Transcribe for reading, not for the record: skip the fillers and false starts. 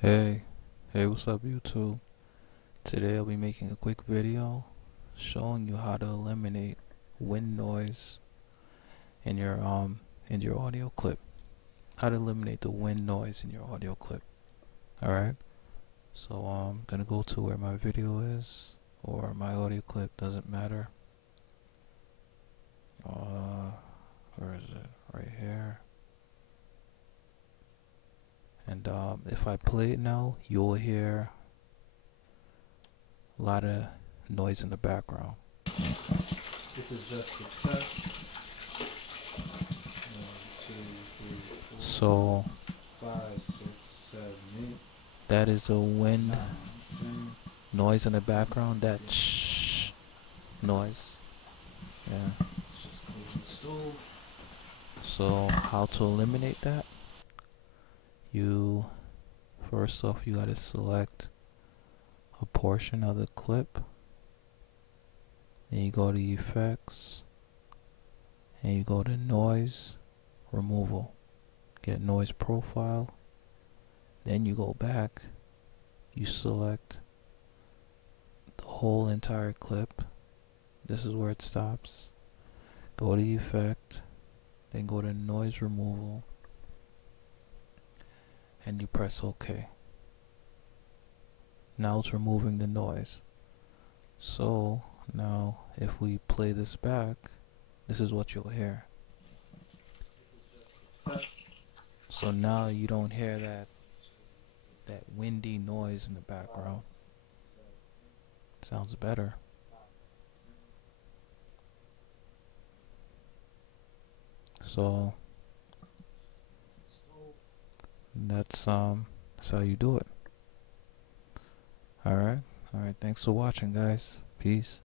Hey, what's up YouTube? Today I'll be making a quick video showing you how to eliminate wind noise in your audio clip. How to eliminate the wind noise in your audio clip. Alright? So I'm gonna go to where my video is, or my audio clip, doesn't matter. Where is it? Right here. And if I play it now, you'll hear a lot of noise in the background. This is just a test. 1, 2, 3, 4, So 5, 6, 7, 8. that is the wind 9, 10. noise in the background. That shh noise. Yeah. Let's just close the stove. So how to eliminate that? First off, you gotta select a portion of the clip. Then you go to effects, and you go to noise removal. Get noise profile. Then you go back. You select the whole entire clip. This is where it stops. Go to effect. Then go to noise removal. And you press OK. Now it's removing the noise. So now if we play this back, this is what you'll hear. So now you don't hear that windy noise in the background. Sounds better. So that's how you do it. Alright, thanks for watching, guys. Peace.